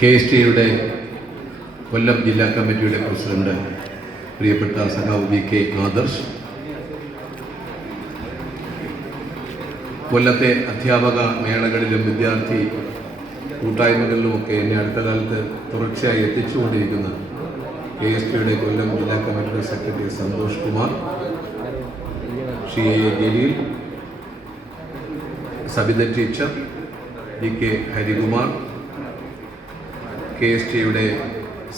KSTയുടെ കൊല്ലം ജില്ലാ കമ്മിറ്റിയുടെ പ്രസിഡന്റ് പ്രിയപ്പെട്ട സഖാവ് VK ആദർശ്, കൊല്ലത്തെ അധ്യാപക മേളകളിലും വിദ്യാർത്ഥി കൂട്ടായ്മകളിലുമൊക്കെ എന്നെ അടുത്ത കാലത്ത് തുടർച്ചയായി എത്തിച്ചുകൊണ്ടിരിക്കുന്ന KSTയുടെ കൊല്ലം ജില്ലാ കമ്മിറ്റിയുടെ secretary Santhosh Kumar, CA Jaleel, Sabitha teacher, DK Harikumar, KSTയുടെ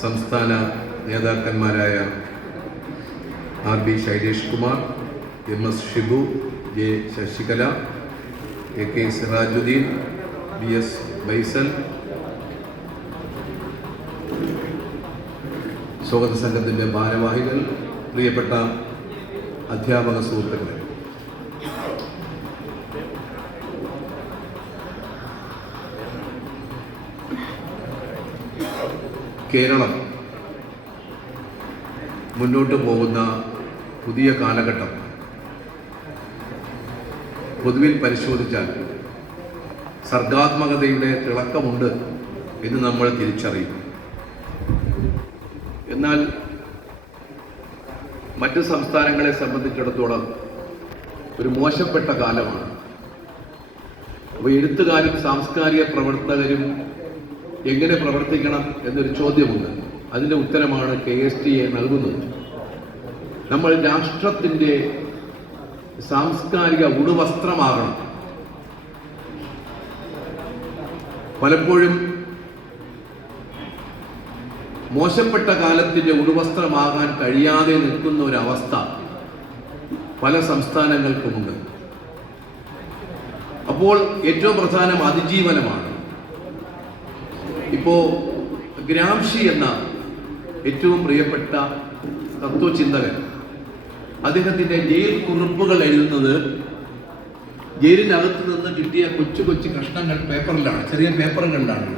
സംസ്ഥാന നേതാക്കന്മാരായ RB Shailesh Kumar, MS Shibu, J Sasikala, AK Sirajuddin, BS Baisal, സ്വാഗത സംഘത്തിൻ്റെ ഭാരവാഹികൾ, പ്രിയപ്പെട്ട അധ്യാപക സുഹൃത്തുക്കളെ, കേരളം മുന്നോട്ട് പോകുന്ന പുതിയ കാലഘട്ടം പൊതുവിൽ പരിശോധിച്ചാൽ സർഗാത്മകതയുടെ തിളക്കമുണ്ട് എന്ന് നമ്മൾ തിരിച്ചറിയും. എന്നാൽ മറ്റു സംസ്ഥാനങ്ങളെ സംബന്ധിച്ചിടത്തോളം ഒരു മോശപ്പെട്ട കാലമാണ്. അപ്പോൾ എഴുത്തുകാരും സാംസ്കാരിക പ്രവർത്തകരും എങ്ങനെ പ്രവർത്തിക്കണം എന്നൊരു ചോദ്യമുണ്ട്. അതിൻ്റെ ഉത്തരമാണ് KSTയെ നൽകുന്നത്. നമ്മൾ രാഷ്ട്രത്തിൻ്റെ സാംസ്കാരിക ഉടുവസ്ത്രമാകണം. പലപ്പോഴും മോശപ്പെട്ട കാലത്തിൻ്റെ ഉടുവസ്ത്രമാകാൻ കഴിയാതെ നിൽക്കുന്ന ഒരവസ്ഥ പല സംസ്ഥാനങ്ങൾക്കുമുണ്ട്. അപ്പോൾ ഏറ്റവും പ്രധാനം അതിജീവനമാണ്. ഇപ്പോൾ ഗ്രാംഷി എന്ന ഏറ്റവും പ്രിയപ്പെട്ട തത്വചിന്തകൻ, അദ്ദേഹത്തിൻ്റെ ജയിൽ കുറിപ്പുകൾ എഴുതുന്നത് ജയിലിനകത്ത് നിന്ന് കിട്ടിയ കൊച്ചു കൊച്ചു കഷ്ണങ്ങൾ പേപ്പറിലാണ്, ചെറിയ പേപ്പറുകളിലാണ്.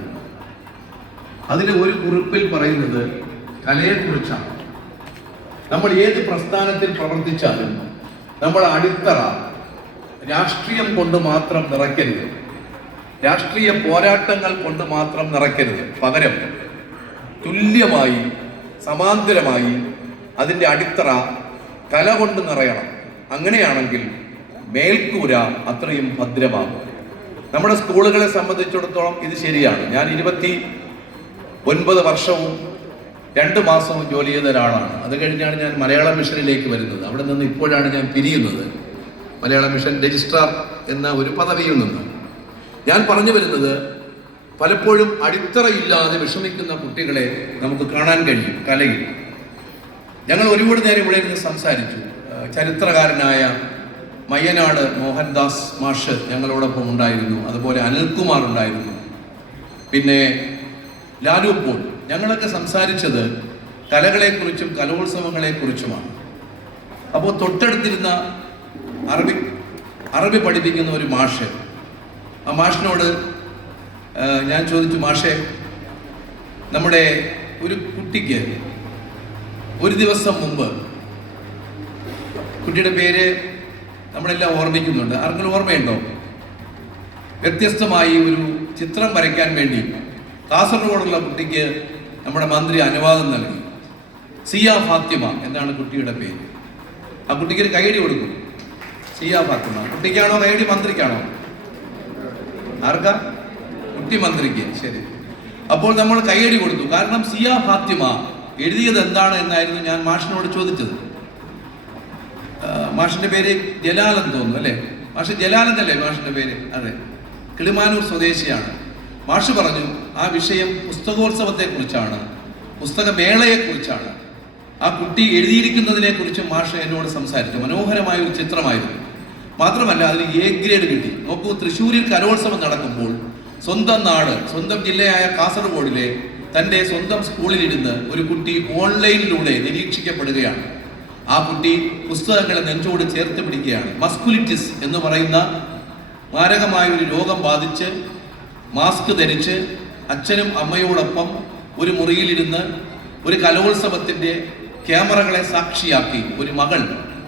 അതിന് ഒരു കുറിപ്പിൽ പറയുന്നത് കലയെക്കുറിച്ചാണ്. നമ്മൾ ഏത് പ്രസ്ഥാനത്തിൽ പ്രവർത്തിച്ചാലും നമ്മൾ അടിത്തറ രാഷ്ട്രീയം കൊണ്ട് മാത്രം നിറയ്ക്കരുത്, രാഷ്ട്രീയ പോരാട്ടങ്ങൾ കൊണ്ട് മാത്രം നിറയ്ക്കരുത്. പകരം തുല്യമായി സമാന്തരമായി അതിൻ്റെ അടിത്തറ കല കൊണ്ട് നിറയണം. അങ്ങനെയാണെങ്കിൽ മേൽക്കൂര അത്രയും ഭദ്രമാകും. നമ്മുടെ സ്കൂളുകളെ സംബന്ധിച്ചിടത്തോളം ഇത് ശരിയാണ്. ഞാൻ 29 വർഷവും 2 മാസവും ജോലി ചെയ്ത ഒരാളാണ്. അത് കഴിഞ്ഞാണ് ഞാൻ മലയാളം മിഷനിലേക്ക് വരുന്നത്. അവിടെ നിന്ന് ഇപ്പോഴാണ് ഞാൻ പിരിയുന്നത്, മലയാളം മിഷൻ രജിസ്ട്രാർ എന്ന ഒരു പദവിയിൽ നിന്ന്. ഞാൻ പറഞ്ഞു വരുന്നത്, പലപ്പോഴും അടിത്തറയില്ലാതെ വിഷമിക്കുന്ന കുട്ടികളെ നമുക്ക് കാണാൻ കഴിയും കലയിൽ. ഞങ്ങൾ ഒരുപാട് നേരം ഇവിടെ ഇരുന്ന് സംസാരിച്ചു. ചരിത്രകാരനായ മയ്യനാട് മോഹൻദാസ് മാഷ് ഞങ്ങളോടൊപ്പം ഉണ്ടായിരുന്നു, അതുപോലെ അനിൽകുമാർ ഉണ്ടായിരുന്നു, പിന്നെ ലാലു പോൾ. ഞങ്ങളൊക്കെ സംസാരിച്ചത് കലകളെക്കുറിച്ചും കലോത്സവങ്ങളെക്കുറിച്ചുമാണ്. അപ്പോൾ തൊട്ടടുത്തിരുന്ന അറബി പഠിപ്പിക്കുന്ന ഒരു മാഷ്, ആ മാഷിനോട് ഞാൻ ചോദിച്ചു, മാഷേ, നമ്മുടെ ഒരു കുട്ടിക്ക് ഒരു ദിവസം മുമ്പ്, കുട്ടിയുടെ പേര് നമ്മളെല്ലാം ഓർമ്മിക്കുന്നുണ്ട്, ആർക്കെങ്കിലും ഓർമ്മയുണ്ടോ? വ്യത്യസ്തമായി ഒരു ചിത്രം വരയ്ക്കാൻ വേണ്ടി കാസർഗോഡുള്ള കുട്ടിക്ക് നമ്മുടെ മന്ത്രി അനുവാദം നൽകി. സിയ ഫാത്തിമ എന്നാണ് കുട്ടിയുടെ പേര്. ആ കുട്ടിക്ക് ഒരു കൈയടി കൊടുക്കും. സിയ ഫാത്തിമ. കുട്ടിക്കാണോ കൈയടി, മന്ത്രിക്കാണോ? ആർക്കാ? കുട്ടി മന്ത്രിക്ക്. ശരി. അപ്പോൾ നമ്മൾ കൈയടി കൊടുത്തു. കാരണം സിയ ഫാത്തിമ എഴുതിയത് എന്താണ് എന്നായിരുന്നു ഞാൻ മാഷിനോട് ചോദിച്ചത്. മാഷിന്റെ പേര് ജലാലെന്ന് തോന്നുന്നു, അല്ലേ? മാഷ് ജലാലെന്നല്ലേ മാഷിന്റെ പേര്? അതെ. കിളിമാനൂർ സ്വദേശിയാണ്. മാഷ് പറഞ്ഞു, ആ വിഷയം പുസ്തകോത്സവത്തെക്കുറിച്ചാണ്, പുസ്തകമേളയെക്കുറിച്ചാണ്. ആ കുട്ടി എഴുതിയിരിക്കുന്നതിനെ കുറിച്ച് മാഷ് എന്നോട് സംസാരിച്ചു. മനോഹരമായ ഒരു ചിത്രമായിരുന്നു. മാത്രമല്ല അതിന് A ഗ്രേഡ് കിട്ടി. നോക്കൂ, തൃശ്ശൂരിൽ കലോത്സവം നടക്കുമ്പോൾ സ്വന്തം നാട്, സ്വന്തം ജില്ലയായ കാസർഗോഡിലെ തൻ്റെ സ്വന്തം സ്കൂളിലിരുന്ന് ഒരു കുട്ടി ഓൺലൈനിലൂടെ നിരീക്ഷിക്കപ്പെടുകയാണ്. ആ കുട്ടി പുസ്തകങ്ങളെ നെഞ്ചോട് ചേർത്ത് പിടിക്കുകയാണ്. മസ്കുലിറ്റിസ് എന്ന് പറയുന്ന മാരകമായ ഒരു രോഗം ബാധിച്ച് മാസ്ക് ധരിച്ച് അച്ഛനും അമ്മയോടൊപ്പം ഒരു മുറിയിലിരുന്ന് ഒരു കലോത്സവത്തിൻ്റെ ക്യാമറകളെ സാക്ഷിയാക്കി ഒരു മകൾ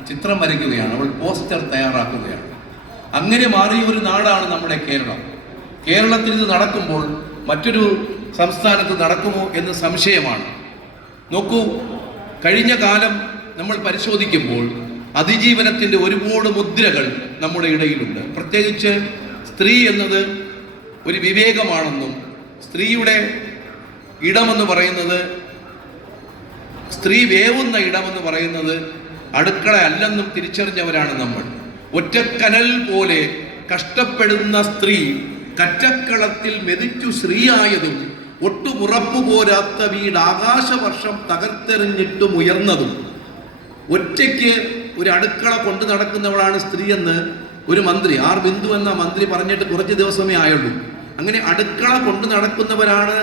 ചിത്രം വരയ്ക്കുകയാണ്. അവൾ പോസ്റ്റർ തയ്യാറാക്കുകയാണ്. അങ്ങനെ മാറിയ ഒരു നാടാണ് നമ്മുടെ കേരളം. കേരളത്തിൽ ഇത് നടക്കുമ്പോൾ മറ്റൊരു സംസ്ഥാനത്ത് നടക്കുമോ എന്ന് സംശയമാണ്. നോക്കൂ, കഴിഞ്ഞ കാലം നമ്മൾ പരിശോധിക്കുമ്പോൾ അതിജീവനത്തിൻ്റെ ഒരുപാട് മുദ്രകൾ നമ്മുടെ ഇടയിലുണ്ട്. പ്രത്യേകിച്ച് സ്ത്രീ എന്നത് ഒരു വിവേകമാണെന്നും സ്ത്രീയുടെ ഇടമെന്ന് പറയുന്നത്, സ്ത്രീ വേവുന്ന ഇടമെന്ന് പറയുന്നത് അടുക്കള അല്ലെന്നും തിരിച്ചറിഞ്ഞവരാണ് നമ്മൾ. ഒറ്റക്കനൽ പോലെ കഷ്ടപ്പെടുന്ന സ്ത്രീ കറ്റക്കളത്തിൽ മെതിച്ചു ശ്രീയായതും ഒട്ടുമുറപ്പു പോരാത്ത വീട് ആകാശവർഷം തകർത്തെറിഞ്ഞിട്ടും ഉയർന്നതും. ഒറ്റയ്ക്ക് ഒരു അടുക്കള കൊണ്ടു നടക്കുന്നവളാണ് സ്ത്രീ എന്ന് ഒരു മന്ത്രി, ആർ ബിന്ദു എന്ന മന്ത്രി പറഞ്ഞിട്ട് കുറച്ച് ദിവസമേ ആയുള്ളൂ. അങ്ങനെ അടുക്കള കൊണ്ടു നടക്കുന്നവരാണ്,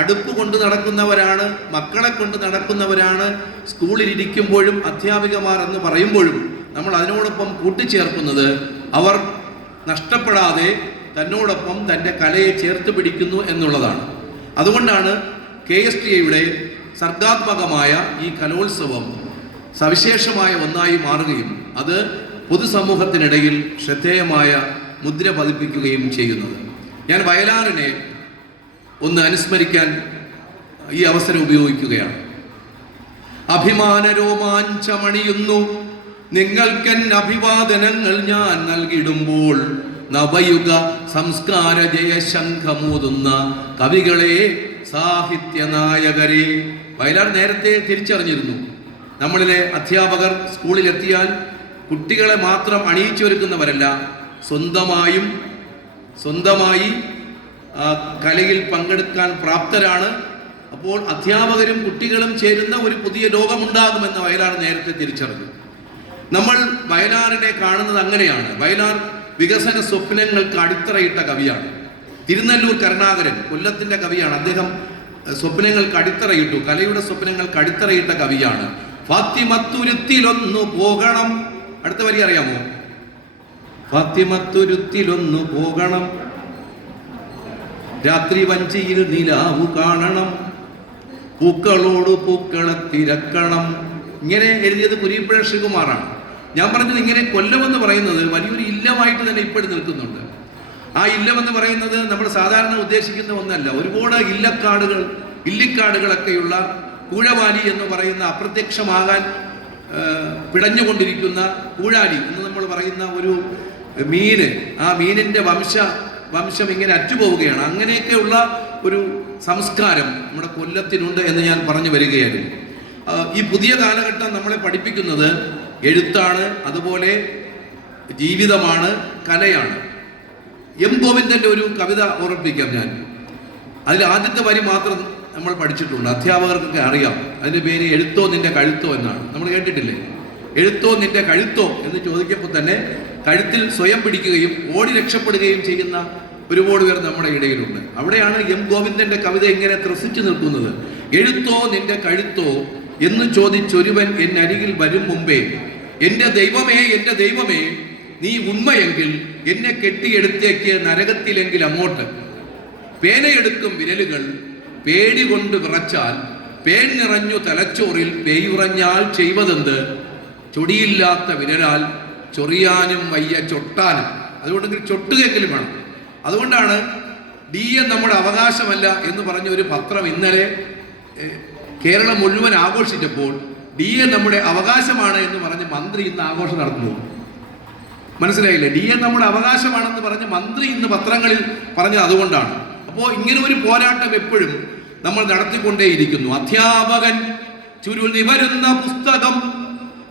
അടുപ്പ് കൊണ്ട് നടക്കുന്നവരാണ്, മക്കളെ കൊണ്ട് നടക്കുന്നവരാണ്, സ്കൂളിൽ ഇരിക്കുമ്പോഴും അധ്യാപികമാർ എന്ന് പറയുമ്പോഴും നമ്മൾ അതിനോടൊപ്പം കൂട്ടിച്ചേർക്കുന്നത് അവർ നഷ്ടപ്പെടാതെ തന്നോടൊപ്പം തൻ്റെ കലയെ ചേർത്ത് പിടിക്കുന്നു എന്നുള്ളതാണ്. അതുകൊണ്ടാണ് KSTAയുടെ സർഗാത്മകമായ ഈ കലോത്സവം സവിശേഷമായ ഒന്നായി മാറുകയും അത് പൊതുസമൂഹത്തിനിടയിൽ ശ്രദ്ധേയമായ മുദ്ര പതിപ്പിക്കുകയും ചെയ്യുന്നത്. ഞാൻ വയലാറിനെ ഒന്ന് അനുസ്മരിക്കാൻ ഈ അവസരം ഉപയോഗിക്കുകയാണ്. അഭിമാന രോമാഞ്ചമണിയുന്നു നിങ്ങൾക്കെൻ അഭിവാദനങ്ങൾ ഞാൻ നൽകിടുമ്പോൾ, നവയുഗ സംസ്കാര ജയശംഖമൂതുന്ന കവികളെ, സാഹിത്യ നായകരെ. വയലാർ നേരത്തെ തിരിച്ചറിഞ്ഞിരുന്നു, നമ്മളിലെ അധ്യാപകർ സ്കൂളിലെത്തിയാൽ കുട്ടികളെ മാത്രം അണിയിച്ചൊരുക്കുന്നവരല്ല, സ്വന്തമായി കലയിൽ പങ്കെടുക്കാൻ പ്രാപ്തരാണ്. അപ്പോൾ അധ്യാപകരും കുട്ടികളും ചേരുന്ന ഒരു പുതിയ ലോകമുണ്ടാകുമെന്ന് വയലാർ നേരത്തെ തിരിച്ചറിഞ്ഞു. നമ്മൾ വയലാറിനെ കാണുന്നത് അങ്ങനെയാണ്. വയലാർ വികസന സ്വപ്നങ്ങൾക്ക് അടിത്തറയിട്ട കവിയാണ്. തിരുനെല്ലൂർ കരുണാകരൻ കൊല്ലത്തിൻ്റെ കവിയാണ്. അദ്ദേഹം സ്വപ്നങ്ങൾക്ക് അടിത്തറയിട്ടു, കലയുടെ സ്വപ്നങ്ങൾക്ക് അടിത്തറയിട്ട കവിയാണ്. ഫാത്തിമത്തുരുത്തിലൊന്നു പോകണം, അടുത്ത വരി അറിയാമോ? ഫാത്തിമത്തുരുത്തിലൊന്നു പോകണം, രാത്രി വഞ്ചിയിൽ നിലാവു കാണണം, പൂക്കളോട് പൂക്കളെ തിരക്കണം. ഇങ്ങനെ എഴുതിയത് കുരിപ്പുഴ ശ്രീകുമാറാണ്. ഞാൻ പറഞ്ഞത് ഇങ്ങനെ കൊല്ലമെന്ന് പറയുന്നത് വലിയൊരു ഇല്ലമായിട്ട് തന്നെ ഇപ്പോഴും നിൽക്കുന്നുണ്ട്. ആ ഇല്ലമെന്ന് പറയുന്നത് നമ്മൾ സാധാരണ ഉദ്ദേശിക്കുന്ന ഒന്നല്ല. ഒരുപാട് ഇല്ലിക്കാടുകളൊക്കെയുള്ള കൂഴവാലി എന്ന് പറയുന്ന അപ്രത്യക്ഷമാകാൻ പിടഞ്ഞുകൊണ്ടിരിക്കുന്ന കൂഴാലി എന്ന് നമ്മൾ പറയുന്ന ഒരു മീന്, ആ മീനിൻ്റെ വംശം ഇങ്ങനെ അറ്റുപോവുകയാണ്. അങ്ങനെയൊക്കെയുള്ള ഒരു സംസ്കാരം നമ്മുടെ കൊല്ലത്തിനുണ്ട് എന്ന് ഞാൻ പറഞ്ഞു വരികയായിരുന്നു. ഈ പുതിയ കാലഘട്ടം നമ്മളെ പഠിപ്പിക്കുന്നത് എഴുത്താണ്, അതുപോലെ ജീവിതമാണ്, കലയാണ്. എം ഗോവിന്ദൻ്റെ ഒരു കവിത ഓർമ്മിപ്പിക്കാം ഞാൻ. അതിൽ ആദ്യത്തെ വരി മാത്രം നമ്മൾ പഠിച്ചിട്ടുണ്ട്, അധ്യാപകർക്കൊക്കെ അറിയാം. അതിൻ്റെ പേര് എഴുത്തോ നിന്റെ കഴുത്തോ എന്നാണ്. നമ്മൾ കേട്ടിട്ടില്ലേ? എഴുത്തോ നിന്റെ കഴുത്തോ എന്ന് ചോദിക്കുമ്പോൾ തന്നെ കഴുത്തിൽ സ്വയം പിടിക്കുകയും ഓടി രക്ഷപ്പെടുകയും ചെയ്യുന്ന ഒരുപാട് പേർ നമ്മുടെ ഇടയിലുണ്ട്. അവിടെയാണ് എം ഗോവിന്ദൻ്റെ കവിത ഇങ്ങനെ ത്രസിച്ചു നിൽക്കുന്നത്. എഴുത്തോ നിന്റെ കഴുത്തോ എന്ന് ചോദിച്ചൊരുവൻ എന്നരികിൽ വരും മുമ്പേ, എൻ്റെ ദൈവമേ എൻ്റെ ദൈവമേ നീ ഉണ്മയെങ്കിൽ എന്നെ കെട്ടിയെടുത്തേക്ക് നരകത്തിലെങ്കിൽ അങ്ങോട്ട്. പേനയെടുക്കും വിരലുകൾ പേടി കൊണ്ട് വിറച്ചാൽ, പേൻ നിറഞ്ഞു തലച്ചോറിൽ പേയുറഞ്ഞാൽ ചെയ്വതെന്ത്, ചൊടിയില്ലാത്ത വിരലാൽ ചൊറിയാനും വയ്യ ചൊട്ടാനും. അതുകൊണ്ടെങ്കിൽ ചൊട്ടുകെങ്കിലും വേണം. അതുകൊണ്ടാണ് DN നമ്മുടെ അവകാശമല്ല എന്ന് പറഞ്ഞ ഒരു പത്രം ഇന്നലെ കേരളം മുഴുവൻ ആഘോഷിച്ചപ്പോൾ DN നമ്മുടെ അവകാശമാണ് എന്ന് പറഞ്ഞ് മന്ത്രി ഇന്ന് ആഘോഷം നടത്തുന്നു. മനസ്സിലായില്ലേ? DN നമ്മുടെ അവകാശമാണെന്ന് പറഞ്ഞ് മന്ത്രി ഇന്ന് പത്രങ്ങളിൽ പറഞ്ഞത് അതുകൊണ്ടാണ്. അപ്പോൾ ഇങ്ങനെ ഒരു പോരാട്ടം എപ്പോഴും നമ്മൾ നടത്തിക്കൊണ്ടേയിരിക്കുന്നു. അധ്യാപകൻ ചുരുൾ നിവരുന്ന പുസ്തകം,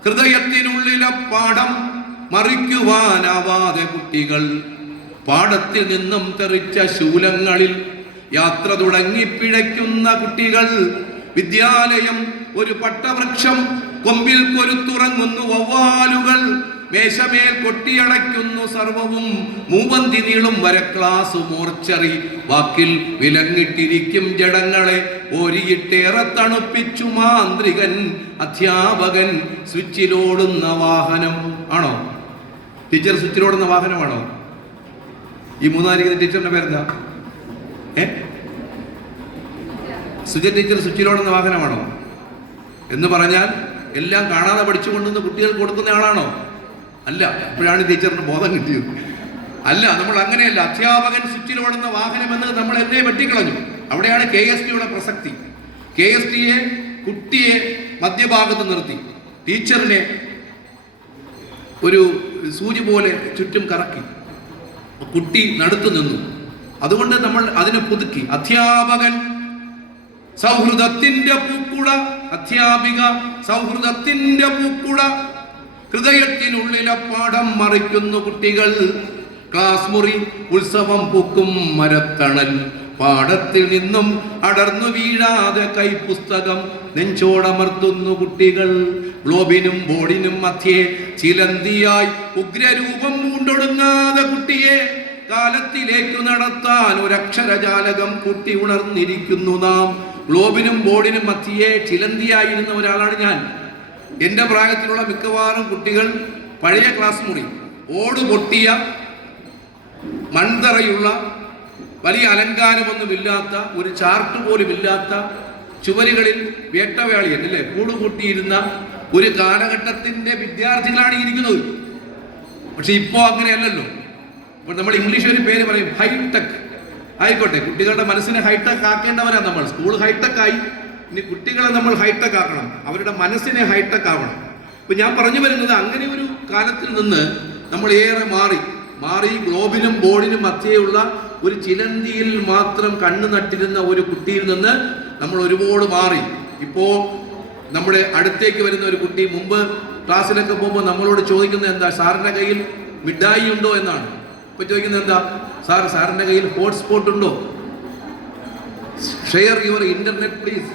ഹൃദയത്തിനുള്ളിലെ പാഠം മറിക്കുവാനാവാതെ കുട്ടികൾ, പാഠത്തിൽ നിന്നും തെറിച്ച ശൂലങ്ങളിൽ യാത്ര തുടങ്ങി പിഴയ്ക്കുന്ന കുട്ടികൾ. വിദ്യാലയം ഒരു പട്ടവൃക്ഷം, കൊമ്പിൽ കൊരുത്തുറങ്ങുന്നു വവ്വാലുകൾ, മേശമേൽ കൊട്ടിയടയ്ക്കുന്നു സർവവും, മൂവന്തി നീളും വരെ ക്ലാസ് മോർച്ചറി, വാക്കിൽ വിലങ്ങിട്ടിരിക്കും ജഡങ്ങളെ ഓരിയിട്ടേറെ തണുപ്പിച്ചു മാന്ത്രികൻ. അധ്യാപകൻ സ്വിച്ചിലോടുന്ന വാഹനം ആണോ? ടീച്ചർ സ്വിച്ചിലോടുന്ന വാഹനമാണോ? ഈ മൂന്നായിരിക്കുന്ന ടീച്ചറിന്റെ പേരെന്താ? സുജ ടീച്ചർ സ്വിച്ചിലോടുന്ന വാഹനമാണോ എന്ന് പറഞ്ഞാൽ എല്ലാം കാണാതെ പഠിച്ചുകൊണ്ടുവന്ന് കുട്ടികൾക്ക് കൊടുക്കുന്ന ആളാണോ? അല്ല. ഇപ്പോഴാണ് ടീച്ചറിന് ബോധം കിട്ടിയത്. അല്ല, നമ്മൾ അങ്ങനെയല്ല. അധ്യാപകൻ സ്വിച്ചിലോടുന്ന വാഹനം എന്നത് നമ്മൾ എന്നെ വെട്ടിക്കളഞ്ഞു. അവിടെയാണ് KSTയുടെ പ്രസക്തി. KSTയെ കുട്ടിയെ മധ്യഭാഗത്ത് നിർത്തി ടീച്ചറിനെ ഒരു സൂചി പോലെ ചുറ്റും കറക്കി, കുട്ടി നടുത്തു നിന്നു. അതുകൊണ്ട് നമ്മൾ അതിനെ പുതുക്കി. അധ്യാപകൻ സൗഹൃദത്തിന്റെ പൂക്കുട, അധ്യാപിക സൗഹൃദത്തിന്റെ പൂക്കുട, ഹൃദയത്തിനുള്ളിലെ പാഠം മറിക്കുന്നു കുട്ടികൾ. ക്ലാസ് മുറി ഉത്സവം പൂക്കും മരത്തണൽ, പാഠത്തിൽ നിന്നും അടർന്നു വീഴാതെ കൈപ്പുസ്തകം നെഞ്ചോടമർത്തുന്നു കുട്ടികൾ. ഗ്ലോബിനും ബോർഡിനും മധ്യേ ചിലന്തിയായി ഉഗ്രരൂപം കൊണ്ടൊടുങ്ങാതെ കുട്ടിയെ കാലത്തിലേക്കു നടത്താൻ ഒരക്ഷരജാലകം കൂട്ടി ഉണർന്നിരിക്കുന്നു നാം. ഗ്ലോബിനും ബോർഡിനും മധ്യേ ചിലന്തിയായിരുന്ന ഒരാളാണ് ഞാൻ. എൻ്റെ പ്രായത്തിലുള്ള മിക്കവാറും കുട്ടികൾ പഴയ ക്ലാസ് മുറി, ഓട് പൊട്ടിയ മൺതറയുള്ള, വലിയ അലങ്കാരമൊന്നുമില്ലാത്ത, ഒരു ചാർട്ട് പോലും ഇല്ലാത്ത, ചുവരുകളിൽ വേട്ടവേളിയൻ അല്ലേ കൂടുകൂട്ടിയിരുന്ന ഒരു കാലഘട്ടത്തിന്റെ വിദ്യാർത്ഥികളാണ് ഇരിക്കുന്നത്. പക്ഷെ ഇപ്പോ അങ്ങനെയല്ലല്ലോ. ഇപ്പോൾ നമ്മൾ ഇംഗ്ലീഷ് ഒരു പേര് പറയും, ഹൈടെക്. ആയിക്കോട്ടെ, കുട്ടികളുടെ മനസ്സിനെ ഹൈടെക് ആക്കേണ്ടവരാണ് നമ്മൾ. സ്കൂൾ ഹൈടെക് ആയി, ഇനി കുട്ടികളെ നമ്മൾ ഹൈടെക് ആക്കണം, അവരുടെ മനസ്സിനെ ഹൈടെക് ആവണം. ഇപ്പൊ ഞാൻ പറഞ്ഞു വരുന്നത്, അങ്ങനെ ഒരു കാലത്തിൽ നിന്ന് നമ്മൾ ഏറെ മാറി ഗ്ലോബിനും ബോർഡിനും മധ്യേയുള്ള ഒരു ചിലന്തിയിൽ മാത്രം കണ്ണു നട്ടിരുന്ന ഒരു കുട്ടിയിൽ നിന്ന് നമ്മൾ ഒരുപാട് മാറി. ഇപ്പോ നമ്മുടെ അടുത്തേക്ക് വരുന്ന ഒരു കുട്ടി, മുമ്പ് ക്ലാസ്സിലൊക്കെ പോകുമ്പോൾ നമ്മളോട് ചോദിക്കുന്നത് എന്താ, സാറിന്റെ കയ്യിൽ മിഠായി ഉണ്ടോ എന്നാണ്. ഇപ്പൊ ചോദിക്കുന്നത് എന്താ, സാറിന്റെ കയ്യിൽ ഹോട്ട്സ്പോട്ട് ഉണ്ടോ, ഷെയർ യുവർ ഇന്റർനെറ്റ് പ്ലീസ്,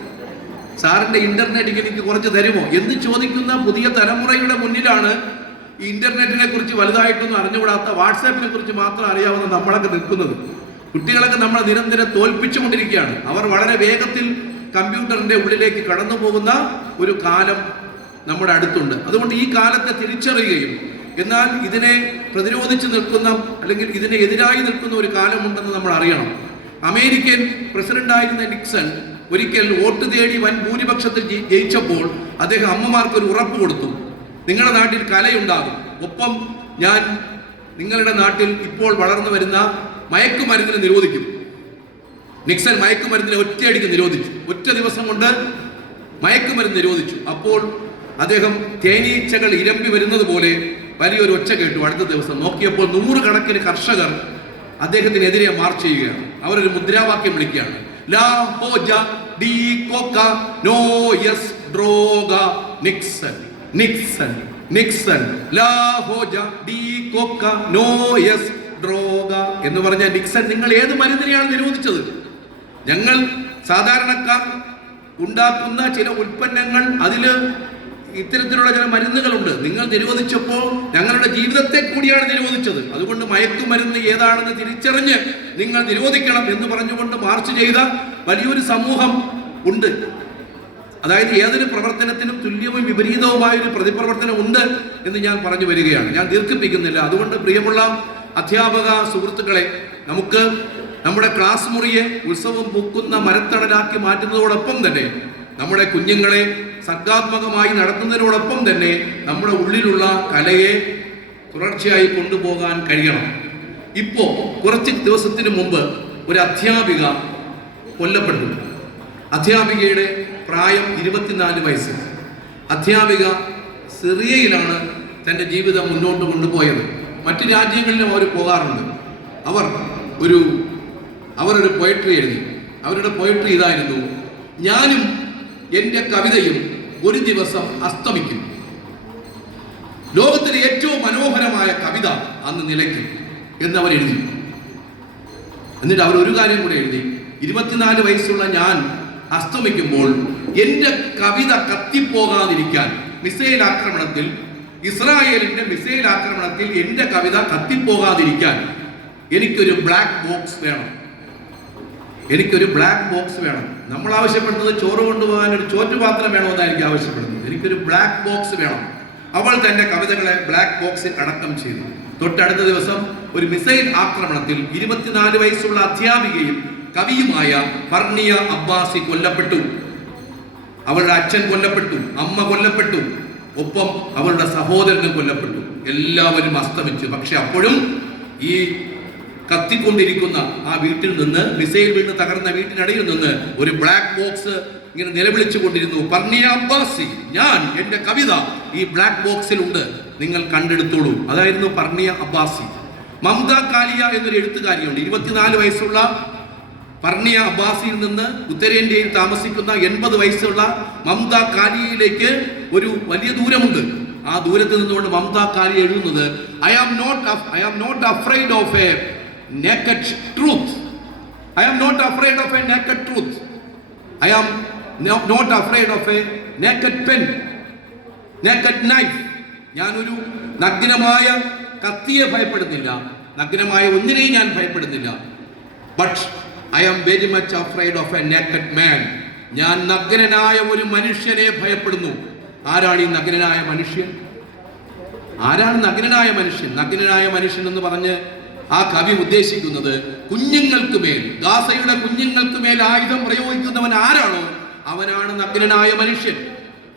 സാറിന്റെ ഇന്റർനെറ്റ് എനിക്ക് കുറച്ച് തരുമോ എന്ന് ചോദിക്കുന്ന പുതിയ തലമുറയുടെ മുന്നിലാണ് ഈ ഇന്റർനെറ്റിനെ കുറിച്ച് വലുതായിട്ടൊന്നും അറിഞ്ഞുകൂടാത്ത, വാട്സാപ്പിനെ കുറിച്ച് മാത്രം അറിയാവുന്ന നമ്മളൊക്കെ നിൽക്കുന്നത്. കുട്ടികളൊക്കെ നമ്മളെ നിരന്തരം തോൽപ്പിച്ചുകൊണ്ടിരിക്കുകയാണ്. അവർ വളരെ വേഗത്തിൽ കമ്പ്യൂട്ടറിന്റെ ഉള്ളിലേക്ക് കടന്നു പോകുന്ന ഒരു കാലം നമ്മുടെ അടുത്തുണ്ട്. അതുകൊണ്ട് ഈ കാലത്തെ തിരിച്ചറിയുകയും എന്നാൽ ഇതിനെ പ്രതിരോധിച്ച് നിൽക്കുന്ന, അല്ലെങ്കിൽ ഇതിനെ എതിരായി നിൽക്കുന്ന ഒരു കാലമുണ്ടെന്ന് നമ്മൾ അറിയണം. അമേരിക്കൻ പ്രസിഡന്റായിരുന്ന നിക്സൺ ഒരിക്കൽ വോട്ട് തേടി വൻ ഭൂരിപക്ഷത്തിൽ ജയിച്ചപ്പോൾ അദ്ദേഹം അമ്മമാർക്ക് ഒരു ഉറപ്പ് കൊടുത്തു, നിങ്ങളുടെ നാട്ടിൽ കലയുണ്ടാകും, ഒപ്പം ഞാൻ നിങ്ങളുടെ നാട്ടിൽ ഇപ്പോൾ വളർന്നു വരുന്ന മയക്കുമരുന്നിനെ നിരോധിക്കും. നിക്സൺ മയക്കുമരുന്നിനെ ഒറ്റയടിക്ക് നിരോധിച്ചു. ഒറ്റ ദിവസം കൊണ്ട് മയക്കുമരുന്ന് നിരോധിച്ചു. അപ്പോൾ അദ്ദേഹം തേനീച്ചകൾ ഇരമ്പി വരുന്നത് പോലെ വലിയൊരു ഒച്ച കേട്ടു. അടുത്ത ദിവസം നോക്കിയപ്പോൾ 100 കണക്കിന് കർഷകർ അദ്ദേഹത്തിനെതിരെ മാർച്ച് ചെയ്യുകയാണ്. അവരൊരു മുദ്രാവാക്യം വിളിക്കുകയാണ്, ലാ ഹോജ ഡി കോക നോ യെസ് ഡ്രോഗ നിക്സൺ നിക്സൺ നിക്സൺ, ലാ ഹോജ ഡി കോക നോ യെസ് ഡ്രോഗ എന്ന് പറഞ്ഞ നിക്സൺ, നിങ്ങൾ ഏത് മരുന്നിനെയാണ് നിരോധിച്ചത്? ഞങ്ങൾ സാധാരണക്കാർ ഉണ്ടാക്കുന്ന ചില ഉൽപ്പന്നങ്ങൾ, അതില് ഇത്തരത്തിലുള്ള ചില മരുന്നുകളുണ്ട്, നിങ്ങൾ നിരോധിച്ചപ്പോൾ ഞങ്ങളുടെ ജീവിതത്തെ കൂടിയാണ് നിരോധിച്ചത്. അതുകൊണ്ട് മയക്കുമരുന്ന് ഏതാണെന്ന് തിരിച്ചറിഞ്ഞ് നിങ്ങൾ നിരോധിക്കണം എന്ന് പറഞ്ഞുകൊണ്ട് മാർച്ച് ചെയ്ത വലിയൊരു സമൂഹം ഉണ്ട്. അതായത് ഏതൊരു പ്രവർത്തനത്തിനും തുല്യവും വിപരീതവുമായ ഒരു പ്രതിപ്രവർത്തനം ഉണ്ട് എന്ന് ഞാൻ പറഞ്ഞു വരികയാണ്. ഞാൻ ദീർഘിപ്പിക്കുന്നില്ല. അതുകൊണ്ട് പ്രിയമുള്ള അധ്യാപക സുഹൃത്തുക്കളെ, നമുക്ക് നമ്മുടെ ക്ലാസ് മുറിയെ ഉത്സവം പൂക്കുന്ന മരത്തണലാക്കി മാറ്റുന്നതോടൊപ്പം തന്നെ നമ്മുടെ കുഞ്ഞുങ്ങളെ സർഗാത്മകമായി നടത്തുന്നതിനോടൊപ്പം തന്നെ നമ്മുടെ ഉള്ളിലുള്ള കലയെ തുടർച്ചയായി കൊണ്ടുപോകാൻ കഴിയണം. ഇപ്പോ കുറച്ച് ദിവസത്തിന് മുമ്പ് ഒരു അധ്യാപിക കൊല്ലപ്പെട്ടു. അധ്യാപികയുടെ പ്രായം 24 വയസ്സ്. അധ്യാപിക സിറിയയിലാണ് തൻ്റെ ജീവിതം മുന്നോട്ട് കൊണ്ടുപോയത്. മറ്റു രാജ്യങ്ങളിലും അവർ പോകാറുണ്ട്. അവരൊരു പോയട്രി എഴുതി. അവരുടെ പോയട്രി ഇതായിരുന്നു, ഞാനും എൻ്റെ കവിതയും ഒരു ദിവസം അസ്തമിക്കും, ലോകത്തിലെ ഏറ്റവും മനോഹരമായ കവിത അന്ന് നിലയ്ക്കും എന്നവർ എഴുതി. എന്നിട്ട് അവർ ഒരു കാര്യം കൂടെ എഴുതി, 24 വയസ്സുള്ള ഞാൻ അസ്തമിക്കുമ്പോൾ എൻ്റെ കവിത കത്തിപ്പോകാതിരിക്കാൻ, മിസൈൽ ആക്രമണത്തിൽ, ഇസ്രായേലിന്റെ മിസൈൽ ആക്രമണത്തിൽ എൻ്റെ കവിത കത്തിപ്പോകാതിരിക്കാൻ എനിക്കൊരു ബ്ലാക്ക് ബോക്സ് വേണം. എനിക്കൊരു ബ്ലാക്ക് ബോക്സ് വേണം. നമ്മൾ ആവശ്യപ്പെടുന്നത് ചോറ് കൊണ്ടുപോകാൻ ഒരു ചോറ്റുപാത്രം വേണമെന്നായിരിക്കും ആവശ്യപ്പെടുന്നത്. എനിക്കൊരു ബ്ലാക്ക് ബോക്സ് വേണം. അവൾ തന്റെ കവിതകളെ ബ്ലാക്ക് ബോക്സിൽ അടക്കം ചെയ്തു. തൊട്ടടുത്ത ദിവസം ഒരു മിസൈൽ ആക്രമണത്തിൽ 24 വയസ്സുള്ള അധ്യാപികയും കവിയുമായ ഫർണിയ അബ്ബാസി കൊല്ലപ്പെട്ടു. അവളുടെ അച്ഛൻ കൊല്ലപ്പെട്ടു, അമ്മ കൊല്ലപ്പെട്ടു, ഒപ്പം അവളുടെ സഹോദരനും കൊല്ലപ്പെട്ടു. എല്ലാവരും അസ്തമിച്ചു. പക്ഷെ അപ്പോഴും ഈ കത്തിക്കൊണ്ടിരിക്കുന്ന ആ വീട്ടിൽ നിന്ന്, മിസൈൽ വീണ് തകർന്ന വീട്ടിനിടയിൽ നിന്ന് ഒരു ബ്ലാക്ക് ബോക്സ് ഇങ്ങനെ നിലവിളിച്ചു കൊണ്ടിരുന്നു. പർണിയ അബ്ബാസി, ഞാൻ എൻ്റെ കവിത ഈ ബ്ലാക്ക് ബോക്സിൽ ഉണ്ട്, നിങ്ങൾ കണ്ടെടുത്തോളൂ. അതായിരുന്നു പർണിയ അബ്ബാസി. മംത കാലിയ എന്നൊരു എഴുത്തുകാരിയുണ്ട്. 24 വയസ്സുള്ള പർണിയ അബ്ബാസിയിൽ നിന്ന് ഉത്തരേന്ത്യയിൽ താമസിക്കുന്ന 80 വയസ്സുള്ള മംത കാലിയയിലേക്ക് ഒരു വലിയ ദൂരമുണ്ട്. ആ ദൂരത്ത് നിന്നുകൊണ്ട് മംത കാലിയ എഴുതുന്നത്, I am not afraid of a naked truth. I am not afraid of a naked truth. I am not afraid of a naked pen, naked knife. ഞാനൊരു നഗ്നമായ കത്തിയെ ഭയപ്പെടുന്നില്ല, നഗ്നമായ ഒന്നിനെയും ഞാൻ ഭയപ്പെടുന്നില്ല. But I am very much afraid of a naked man. ഞാൻ നഗ്നനായ ഒരു മനുഷ്യനെ ഭയപ്പെടുന്നു. ആരാണ് ഈ നഗ്നനായ മനുഷ്യൻ? ആരാണ് നഗ്നനായ മനുഷ്യൻ? നഗ്നനായ മനുഷ്യൻ എന്ന് പറഞ്ഞ് ആ കവി ഉദ്ദേശിക്കുന്നത് കുഞ്ഞുങ്ങൾക്ക് മേൽ, ഗാസയുടെ കുഞ്ഞുങ്ങൾക്ക് മേൽ ആയുധം പ്രയോഗിക്കുന്നവൻ ആരാണോ അവനാണ് നഗ്നനായ മനുഷ്യൻ.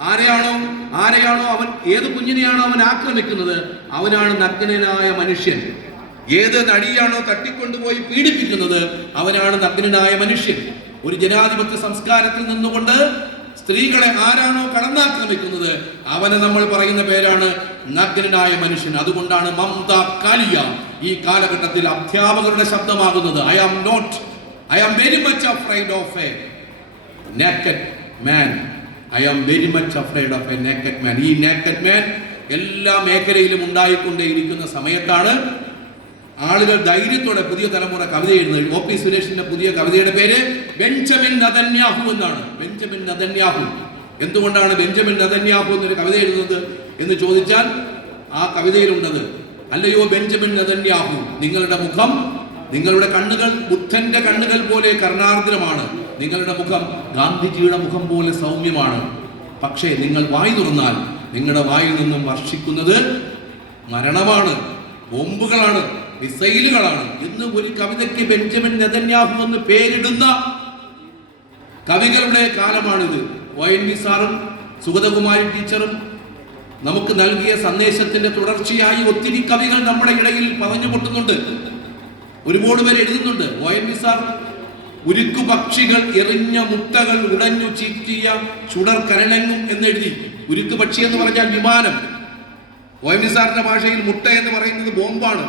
ആരെയാണോ അവൻ, ഏത് കുഞ്ഞിനെയാണോ അവൻ ആക്രമിക്കുന്നത് അവനാണ് നഗ്നനായ മനുഷ്യൻ. ഏത് നടിയാണോ തട്ടിക്കൊണ്ടുപോയി പീഡിപ്പിക്കുന്നത് അവനാണ് നഗ്നനായ മനുഷ്യൻ. ഒരു ജനാധിപത്യ സംസ്കാരത്തിൽ നിന്നുകൊണ്ട് സ്ത്രീകളെ ആരാണോ കടന്നാക്രമിക്കുന്നത് അവനെ നമ്മൾ പറയുന്ന പേരാണ് നഗ്നനായ മനുഷ്യൻ. അതുകൊണ്ടാണ് മംത കാലിയ ഈ കാലഘട്ടത്തിൽ അധ്യാപകരുടെ ശബ്ദമാകുന്നത്. I am very much afraid of a naked man. I am very much afraid of a naked man. ഈ naked man എല്ലാ മേഖലയിലും ഉണ്ടായിക്കൊണ്ടേയിരിക്കുന്ന സമയത്താണ് ആളുകൾ ധൈര്യത്തോടെ പുതിയ തലമുറ കവിത എഴുതുന്നത്. OP സുരേഷിന്റെ പുതിയ കവിതയുടെ പേര് ബെഞ്ചമിൻ നെതന്യാഹു എന്നാണ്. Benjamin Netanyahu. എന്തുകൊണ്ടാണ് ബെഞ്ചമിൻ നെതന്യാഹു എന്നൊരു കവിത എഴുതുന്നത് എന്ന് ചോദിച്ചാൽ ആ കവിതയിലുള്ളത്, അല്ലയോ ബെഞ്ചമിൻ നെതന്യാഹു, നിങ്ങളുടെ മുഖം, നിങ്ങളുടെ കണ്ണുകൾ ബുദ്ധന്റെ കണ്ണുകൾ പോലെ കരുണാർദ്രമാണ്, നിങ്ങളുടെ മുഖം ഗാന്ധിജിയുടെ മുഖം പോലെ സൗമ്യമാണ്. പക്ഷേ നിങ്ങൾ വായി തുറന്നാൽ നിങ്ങളുടെ വായിൽ നിന്നും വർഷിക്കുന്നത് മരണമാണ്, ബോംബുകളാണ്, മിസൈലുകളാണ് എന്ന് ഒരു കവിതയ്ക്ക് ബെഞ്ചമിൻ നെതന്യാഹു എന്ന് പേരിടുന്ന കവികളുടെ കാലമാണിത്. ONV സാറും സുഗതകുമാരി ടീച്ചറും നമുക്ക് നൽകിയ സന്ദേശത്തിന്റെ തുടർച്ചയായി ഒത്തിരി കവികൾ നമ്മുടെ ഇടയിൽ പറഞ്ഞു പൊട്ടുന്നുണ്ട്. ഒരുപാട് പേര് എഴുതുന്നുണ്ട്. ONV സാർ ഉരുക്കു പക്ഷികൾ എറിഞ്ഞ മുട്ടകൾ ഉടഞ്ഞു ചീറ്റിയ ചുടർ കരളങ്ങും എന്നെഴുതി. ഉരുക്കു പക്ഷി എന്ന് പറഞ്ഞാൽ വിമാനം. ONV സാറിന്റെ ഭാഷയിൽ മുട്ട എന്ന് പറയുന്നത് ബോംബാണ്,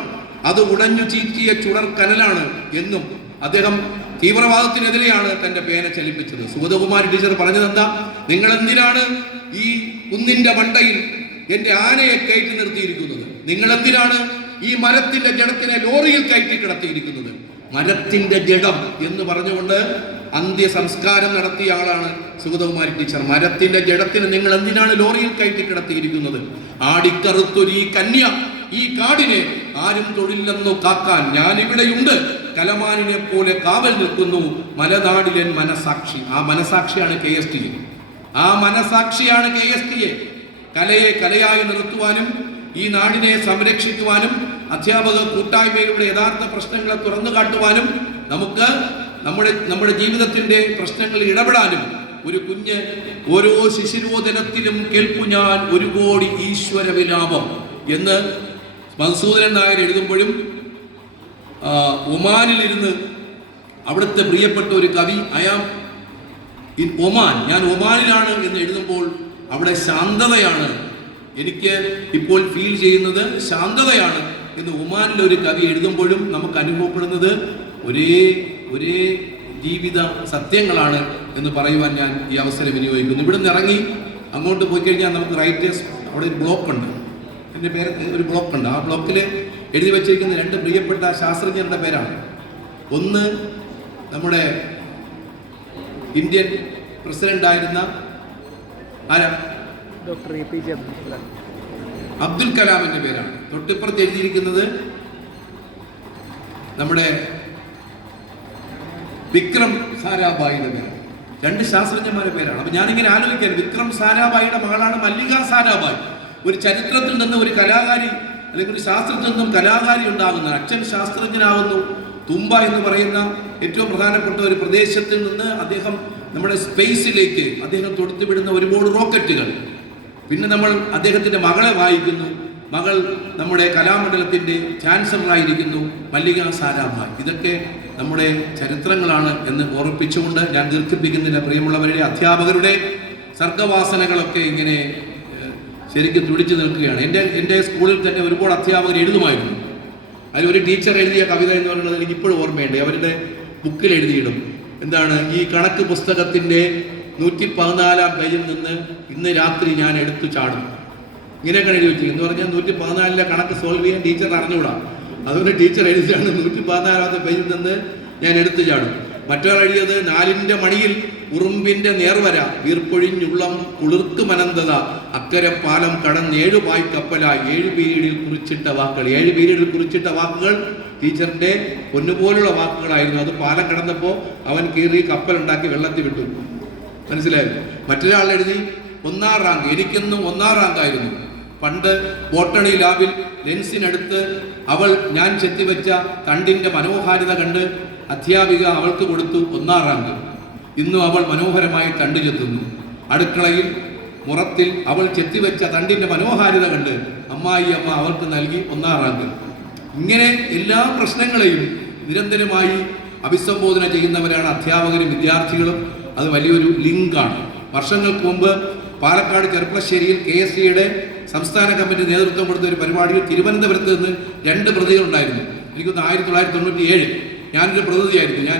അത് ഉടഞ്ഞു ചീറ്റിയ ചുടർ കനലാണ് എന്നും അദ്ദേഹം തീവ്രവാദത്തിനെതിരെയാണ് തന്റെ പേന ചലിപ്പിച്ചത്. സുഗതകുമാരി ടീച്ചർ പറഞ്ഞതെന്താ, നിങ്ങൾ എന്തിനാണ് ഈ കുന്നിന്റെ മണ്ടയിൽ എന്റെ ആനയെ കയറ്റി നിർത്തിയിരിക്കുന്നത്? നിങ്ങൾ എന്തിനാണ് ഈ മരത്തിന്റെ ജഡത്തിനെ ലോറിയിൽ കയറ്റി കിടത്തിയിരിക്കുന്നത്? മരത്തിന്റെ ജഡം എന്ന് പറഞ്ഞുകൊണ്ട് അന്ത്യ സംസ്കാരം നടത്തിയ ആളാണ് സുഗതകുമാരി ടീച്ചർ. മരത്തിന്റെ ജഡത്തിന് നിങ്ങൾ എന്തിനാണ് ലോറിയിൽ കയറ്റി കിടത്തിയിരിക്കുന്നത്? ആടിക്കറുത്തൊരു ഈ കന്യ, ഈ കാടിനെ ആരും തൊഴിലെന്നു കാക്കാൻ ഞാനിവിടെയുണ്ട്, കലമാനിനെ പോലെ കാവൽ നിൽക്കുന്നു മലനാടിലെ മനസാക്ഷി. ആ മനസാക്ഷിയാണ് KSTA. ആ മനസാക്ഷിയാണ് KSTA. കലയെ കലയായി നിർത്തുവാനും ഈ നാടിനെ സംരക്ഷിക്കുവാനും അധ്യാപക കൂട്ടായ്മയിലൂടെ യഥാർത്ഥ പ്രശ്നങ്ങളെ തുറന്നു കാട്ടുവാനും നമുക്ക് നമ്മുടെ ജീവിതത്തിന്റെ പ്രശ്നങ്ങളിൽ ഇടപെടാനും ഒരു കുഞ്ഞ് ഓരോ ശിശുരോധനത്തിലും കേൾപ്പു ഞാൻ 1 കോടി ഈശ്വര വിലാപം എന്ന് മധുസൂദനൻ നായർ എഴുതുമ്പോഴും ഒമാനിലിരുന്ന് അവിടുത്തെ പ്രിയപ്പെട്ട ഒരു കവി ഇൻ ഒമാൻ, ഞാൻ ഒമാനിലാണ് എന്ന് എഴുതുമ്പോൾ അവിടെ ശാന്തതയാണ്, എനിക്ക് ഇപ്പോൾ ഫീൽ ചെയ്യുന്നത് ശാന്തതയാണ് എന്ന് ഒമാനിലെ ഒരു കവി എഴുതുമ്പോഴും നമുക്ക് അനുഭവപ്പെടുന്നത് ഒരേ ജീവിത സത്യങ്ങളാണ് എന്ന് പറയുവാൻ ഞാൻ ഈ അവസരം വിനിയോഗിക്കുന്നു. ഇവിടെ നിന്ന് ഇറങ്ങി അങ്ങോട്ട് പോയി കഴിഞ്ഞാൽ നമുക്ക് റൈറ്റേഴ്സ്, അവിടെ ഒരു ബ്ലോക്ക് ഉണ്ട്, എൻ്റെ പേര് ഒരു ബ്ലോക്ക് ഉണ്ട്. ആ ബ്ലോക്കിൽ എഴുതി വച്ചിരിക്കുന്ന 2 പ്രിയപ്പെട്ട ശാസ്ത്രജ്ഞരുടെ പേരാണ്. ഒന്ന് നമ്മുടെ ഇന്ത്യൻ പ്രസിഡന്റായിരുന്ന ഡോക്ടർ APJ അബ്ദുൽ കലാമിന്റെ പേരാണ്. തൊട്ടിപ്പുറത്ത് എഴുതിയിരിക്കുന്നത് നമ്മുടെ വിക്രം സാരാഭായിയുടെ പേരാണ്. 2 ശാസ്ത്രജ്ഞന്മാരുടെ പേരാണ്. അപ്പൊ ഞാനിങ്ങനെ ആലോചിക്കാൻ, വിക്രം സാരാഭായിയുടെ മകളാണ് മല്ലിക സാരാഭായ്. ഒരു ചരിത്രത്തിൽ നിന്ന് ഒരു കലാകാരി അല്ലെങ്കിൽ ഒരു ശാസ്ത്രത്തിൽ നിന്നും കലാകാരി ഉണ്ടാകുന്ന, അച്ഛൻ ശാസ്ത്രജ്ഞനാകുന്നു. തുമ്പ എന്ന് പറയുന്ന ഏറ്റവും പ്രധാനപ്പെട്ട ഒരു പ്രദേശത്തിൽ നിന്ന് അദ്ദേഹം നമ്മുടെ സ്പേസിലേക്ക് അദ്ദേഹം തൊടുത്തുവിടുന്ന ഒരുപാട് റോക്കറ്റുകൾ. പിന്നെ നമ്മൾ അദ്ദേഹത്തിന്റെ മകളെ വായിക്കുന്നു, മകൾ നമ്മുടെ കലാമണ്ഡലത്തിൻ്റെ ചാൻസലറായിരിക്കുന്നു മല്ലിക സാരാഭായ്. ഇതൊക്കെ നമ്മുടെ ചരിത്രങ്ങളാണ് എന്ന് ഓർപ്പിച്ചുകൊണ്ട് ഞാൻ ദീർഘിപ്പിക്കുന്നില്ല. പ്രിയമുള്ളവരുടെ അധ്യാപകരുടെ സർഗവാസനകളൊക്കെ ഇങ്ങനെ ശരിക്കും തുടിച്ചു നിൽക്കുകയാണ്. എൻ്റെ സ്കൂളിൽ തന്നെ ഒരുപാട് അധ്യാപകർ എഴുതുമായിരുന്നു. അതിലൊരു ടീച്ചർ എഴുതിയ കവിത എന്ന് പറയുന്നത് എനിക്ക് ഇപ്പോഴും ഓർമ്മയുണ്ട്. അവരുടെ ബുക്കിൽ എഴുതിയിടും, എന്താണ്, ഈ കണക്ക് പുസ്തകത്തിൻ്റെ 114 പേജിൽ നിന്ന് ഇന്ന് രാത്രി ഞാൻ എടുത്തു ചാടും. ഇങ്ങനെയൊക്കെ എഴുതി വെച്ചിരിക്കും. എന്ന് പറഞ്ഞാൽ 114 കണക്ക് സോൾവ് ചെയ്യാൻ ടീച്ചർ അറിഞ്ഞുകൂടാ. അതുകൊണ്ട് ടീച്ചർ എഴുതിയാണ് 114 പേജിൽ നിന്ന് ഞാൻ എടുത്തു ചാടും. മറ്റൊരാൾ എഴുതിയത് 4 മണിയിൽ ഉറുമ്പിന്റെ നേർവര വീർപ്പൊഴിഞ്ഞുള്ളം കുളിർത്തു മനന്തത അക്കരെ പാലം കടന്ന് 7 പായ് കപ്പലായി 7 പീരീഡിൽ കുറിച്ചിട്ട വാക്കുകൾ. 7 പീരീഡിൽ കുറിച്ചിട്ട വാക്കുകൾ ടീച്ചറിന്റെ പൊന്നുപോലുള്ള വാക്കുകളായിരുന്നു. അത് പാലം കടന്നപ്പോൾ അവൻ കീറി കപ്പലുണ്ടാക്കി വെള്ളത്തിൽ വിട്ടു. മനസ്സിലായത്? മറ്റൊരാൾ എഴുതി 1ാം റാങ്ക്. എനിക്കൊന്നും 1ാം റാങ്കായിരുന്നു. പണ്ട് ബോട്ടണി ലാബിൽ ലെൻസിനടുത്ത് അവൾ ഞാൻ ചെത്തിവെച്ച തണ്ടിന്റെ മനോഹാരിത കണ്ട് അധ്യാപിക അവൾക്ക് കൊടുത്തു 1ാം റാങ്ക്. ഇന്നും അവൾ മനോഹരമായി തണ്ട് ചെത്തുന്നു. അടുക്കളയിൽ മുറത്തിൽ അവൾ ചെത്തിവെച്ച തണ്ടിന്റെ മനോഹാരിത കണ്ട് അമ്മായി അമ്മ അവൾക്ക് നൽകി 1ാം റാങ്ക്. ഇങ്ങനെ എല്ലാ പ്രശ്നങ്ങളെയും നിരന്തരമായി അഭിസംബോധന ചെയ്യുന്നവരാണ് അധ്യാപകരും വിദ്യാർത്ഥികളും. അത് വലിയൊരു ലിങ്കാണ്. വർഷങ്ങൾക്ക് മുമ്പ് പാലക്കാട് ചെർപ്പളശ്ശേരിയിൽ KSCയുടെ സംസ്ഥാന കമ്മിറ്റി നേതൃത്വം കൊടുത്ത ഒരു പരിപാടിയിൽ തിരുവനന്തപുരത്ത് നിന്ന് 2 പ്രതികളുണ്ടായിരുന്നു. എനിക്കൊന്ന് 1997 ഞാനൊരു പ്രതിനിധിയായിരുന്നു. ഞാൻ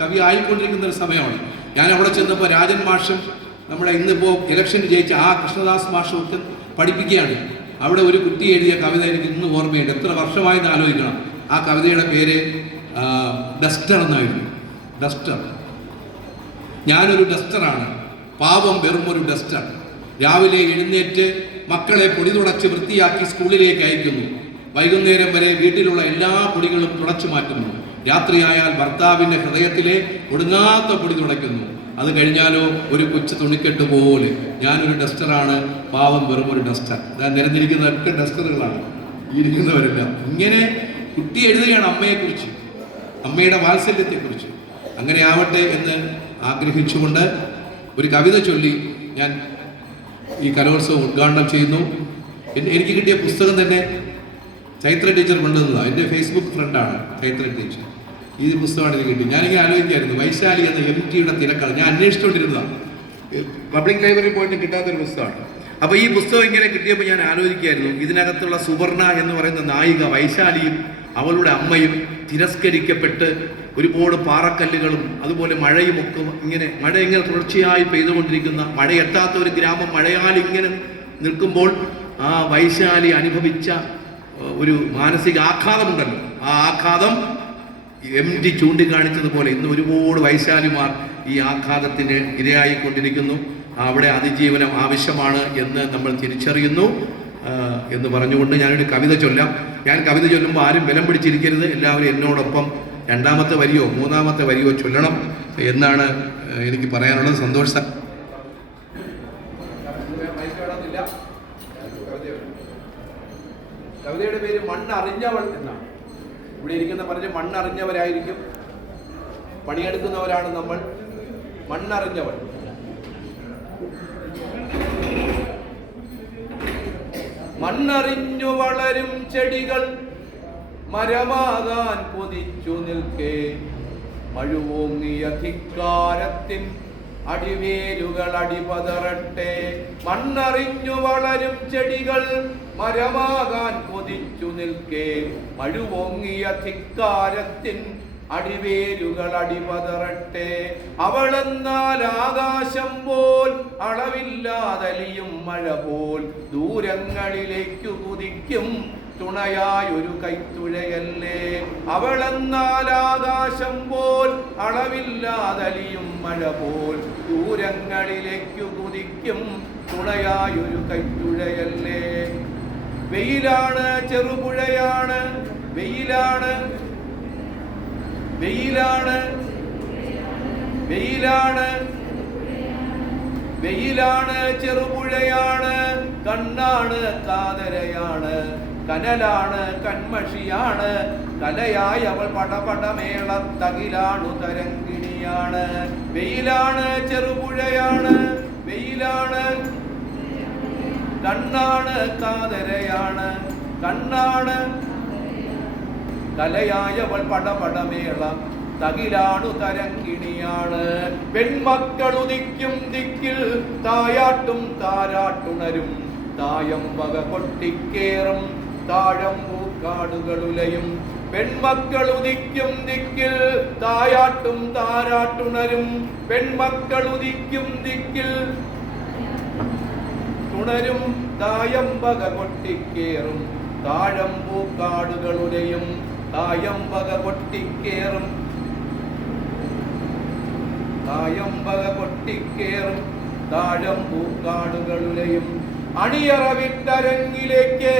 കവി ആയിക്കൊണ്ടിരിക്കുന്ന ഒരു സമയമാണ്. ഞാൻ അവിടെ ചെന്നപ്പോൾ രാജൻ മാഷും നമ്മുടെ ഇന്നിപ്പോൾ ഇലക്ഷന് ജയിച്ച കൃഷ്ണദാസ് മാഷും ഒക്കെ പഠിപ്പിക്കുകയാണ്. അവിടെ ഒരു കുട്ടി എഴുതിയ കവിത എനിക്ക് ഇന്ന് ഓർമ്മയുണ്ട്. എത്ര വർഷമായെന്ന് ആലോചിക്കണം. ആ കവിതയുടെ പേര് ഡസ്റ്റർ എന്നായിരുന്നു. ഡസ്റ്റർ. ഞാനൊരു ഡസ്റ്ററാണ്, പാവം വെറും ഒരു ഡസ്റ്റർ. രാവിലെ എഴുന്നേറ്റ് മക്കളെ പൊടി തുടച്ച് വൃത്തിയാക്കി സ്കൂളിലേക്ക് അയക്കുന്നു. വൈകുന്നേരം വരെ വീട്ടിലുള്ള എല്ലാ പൊടികളും തുടച്ചു മാറ്റുന്നു. രാത്രിയായാൽ ഭർത്താവിൻ്റെ ഹൃദയത്തിലെ ഒടുങ്ങാത്ത പൊടി തുടയ്ക്കുന്നു. അത് കഴിഞ്ഞാലോ ഒരു കൊച്ചു തുണിക്കെട്ട് പോലെ. ഞാനൊരു ഡസ്റ്ററാണ്, പാവം വെറും ഒരു ഡസ്റ്റർ. ഞാൻ നിരന്നിരിക്കുന്നതൊക്കെ ഡസ്റ്ററുകളാണ്, ഇരിക്കുന്നവരെല്ലാം. ഇങ്ങനെ കുട്ടി എഴുതുകയാണ് അമ്മയെക്കുറിച്ച്, അമ്മയുടെ വാത്സല്യത്തെക്കുറിച്ച്. അങ്ങനെ ആവട്ടെ എന്ന് ആഗ്രഹിച്ചുകൊണ്ട് ഒരു കവിത ചൊല്ലി ഞാൻ ഈ കലോത്സവം ഉദ്ഘാടനം ചെയ്യുന്നു. എനിക്ക് കിട്ടിയ പുസ്തകം തന്നെ ചൈത്ര ടീച്ചർ കൊണ്ടുവന്നതാണ്. എൻ്റെ ഫേസ്ബുക്ക് ഫ്രണ്ടാണ് ചൈത്ര ടീച്ചർ. ഈ പുസ്തകമാണ് എനിക്ക് കിട്ടി. ഞാനിങ്ങനെ ആലോചിക്കായിരുന്നു, വൈശാലി എന്ന MTയുടെ തിരക്കാണ് ഞാൻ അന്വേഷിച്ചുകൊണ്ടിരുന്നതാണ്. പബ്ലിക് ലൈബ്രറി പോയിട്ട് കിട്ടാത്തൊരു പുസ്തകമാണ്. അപ്പോൾ ഈ പുസ്തകം ഇങ്ങനെ കിട്ടിയപ്പോൾ ഞാൻ ആലോചിക്കായിരുന്നു, ഇതിനകത്തുള്ള സുവർണ എന്ന് പറയുന്ന നായിക വൈശാലിയും അവളുടെ അമ്മയും തിരസ്കരിക്കപ്പെട്ട് ഒരുപാട് പാറക്കല്ലുകളും അതുപോലെ മഴയും ഒക്കെ മഴ ഇങ്ങനെ തുടർച്ചയായി പെയ്തുകൊണ്ടിരിക്കുന്ന, മഴയെത്താത്ത ഒരു ഗ്രാമം മഴയാൽ ഇങ്ങനെ നിൽക്കുമ്പോൾ ആ വൈശാലി അനുഭവിച്ച ഒരു മാനസിക ആഘാതമുണ്ടല്ലോ, ആ ആഘാതം MT ചൂണ്ടിക്കാണിച്ചതുപോലെ ഇന്ന് ഒരുപാട് വൈശാലിമാർ ഈ ആഘാതത്തിന് ഇരയായിക്കൊണ്ടിരിക്കുന്നു. അവിടെ അതിജീവനം ആവശ്യമാണ് എന്ന് നമ്മൾ തിരിച്ചറിയുന്നു എന്ന് പറഞ്ഞുകൊണ്ട് ഞാനൊരു കവിത ചൊല്ലാം. ഞാൻ കവിത ചൊല്ലുമ്പോൾ ആരും ബലം പിടിച്ചിരിക്കരുത്. എല്ലാവരും എന്നോടൊപ്പം 2ാമത്തെ വരിയോ 3ാമത്തെ വരിയോ ചൊല്ലണം എന്നാണ് എനിക്ക് പറയാനുള്ളത്. സന്തോഷം. കവിതയുടെ പേര് മണ്ണറിഞ്ഞവൾ എന്നാണ്. ഇവിടെ ഇരിക്കുന്ന പലരും മണ്ണറിഞ്ഞവരായിരിക്കും. പണിയെടുക്കുന്നവരാണ് നമ്മൾ. മണ്ണറിഞ്ഞവൾ. മണ്ണറിഞ്ഞു വളരും ചെടികൾ മരമാകാൻ കൊതിച്ചു നിൽക്കേ, മഴുവോങ്ങിയ ധിക്കാരത്തിൻ അടിവേരുകൾ അടിപതറട്ടെ. മണ്ണറിഞ്ഞു വളരും ചെടികൾ മരമാകാൻ കൊതിച്ചു നിൽക്കേ, മഴുവോങ്ങിയ ധിക്കാരത്തിൻ അടിവേരുകൾ അടിപതറട്ടെ. അവളെന്നാൽ ആകാശം പോൽ അളവില്ലാതലിയും മഴ പോൽ ദൂരങ്ങളിലേക്കു കുതിക്കും തുണയായൊരു കൈത്തുഴയല്ലേ. അവളെന്നാൽ ആകാശം പോൽ അളവില്ലാതലിയും മഴ പോൽ ദൂരങ്ങളിലേക്കു കുതിക്കും തുണയായൊരു കൈത്തുഴയല്ലേ. വെയിലാണ് ചെറുപുഴയാണ്, വെയിലാണ് വെയിലാണ് വെയിലാണ് വെയിലാണ് ചെറുപുഴയാണ്, കണ്ണാണ് കാതരയാണ്, കനലാണ് കൺമഷിയാണ്, കലയായി അവൾ പടപടമേളത്തകിലാണു തരങ്കിണിയാണ്. വെയിലാണ് ചെറുപുഴയാണ്, വെയിലാണ് കണ്ണാണ് കാതരയാണ് കണ്ണാണ് കലയായവൾ പടപടമേളം തകിലാണു തരങ്കിണിയാണ്. പെൺമക്കളുദിക്കും ദിക്കിൽ തായാട്ടും താരാട്ടുണരും തായം വക കൊട്ടിക്കേറും താഴമ്പൂക്കാടുകളുലയും. പെൺമക്കളുദിക്കും ദിക്കിൽ തായാട്ടും താരാട്ടുണരും പെൺമക്കളുദിക്കും ദിക്കിൽ തുണരും തായമ്പക കൊട്ടിക്കേറും താഴമ്പൂക്കാടുകളുലയും. തായമ്പക കൊട്ടിക്കേറും തായമ്പക കൊട്ടിക്കേറും താഴമ്പൂക്കാടുകളുലയും. അണിയറ വിട്ടരങ്ങിലേക്ക്